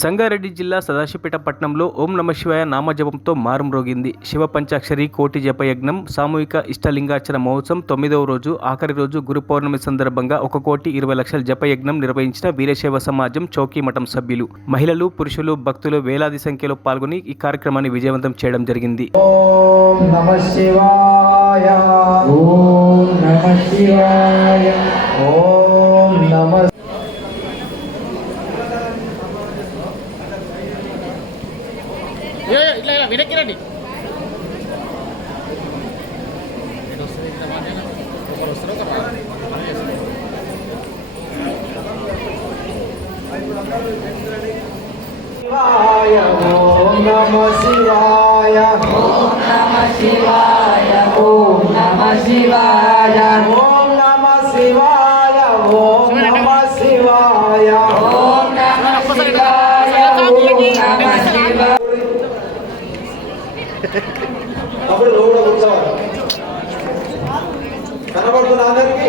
సంగారెడ్డి జిల్లా సదాశివపేట పట్టణంలో ఓం నమ శివాయ నామజపంతో మారుమ్రోగింది. శివ పంచాక్షరి కోటి జపయజ్ఞం సామూహిక ఇష్టలింగార్చన మహోత్సవం 9వ రోజు ఆఖరి రోజు గురు పౌర్ణమి సందర్భంగా 1,20,00,000 జపయజ్ఞం నిర్వహించిన వీరశైవ సమాజం చౌకీ మఠం సభ్యులు, మహిళలు, పురుషులు, భక్తులు వేలాది సంఖ్యలో పాల్గొని ఈ కార్యక్రమాన్ని విజయవంతం చేయడం జరిగింది. ఓం నమ శివాయ, ఓం నమ శివాయ, ఓం నమ ఇట్లా వెనక్కి రండి. ఓం నమ శివాయ, ఓం నమ శివాయ, ఓం నమ శివాయ, ఓం నమ శివాయ, ఓం నమ శివాయ, ఓం నమ శివాయ, ఓం నమ శివాయ. అప్పుడు నువ్వు కూడా కూర్చోవాలి. కనబడుతున్నా అందరికి?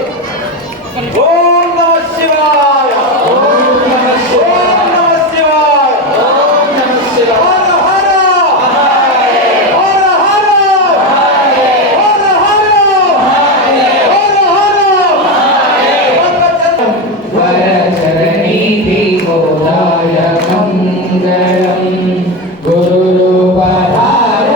ఓం నమ శివాయ, ఓం నమ శివాయ, ఓం నమ శివాయ, ఓం నమ శివాయ. హర హర హర హర హర వరచరణీ దీపోదాయ మంగళం గురురూపధార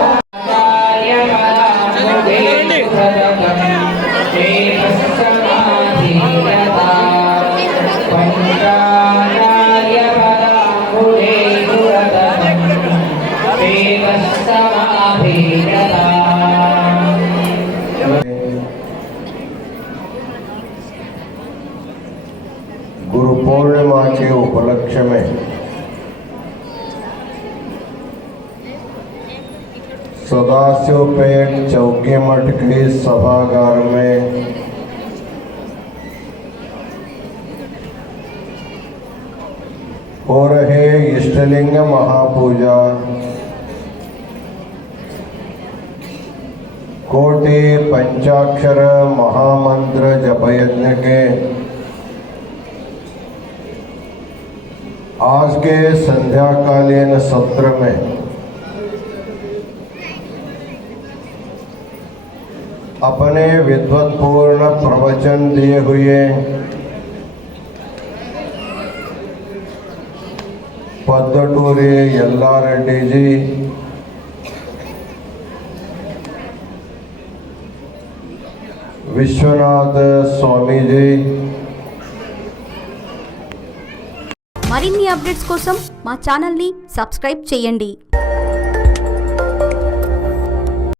गुरु पूर्णिमा के उपलक्ष्य में सदाशिवपेट चौकी मठ के सभागार में हो रहे इष्टलिंग महापूजा कोटि पंचाक्षर महामंत्र जपयज्ञ के आज के संध्याकालीन सत्र में अपने विद्वत्पूर्ण प्रवचन दिए हुए पद्दटूरी यल्लारेड्डी जी, विश्वनाथ स्वामी जी, మరిన్ని అప్డేట్స్ కోసం మా ఛానల్ని సబ్స్క్రైబ్ చేయండి.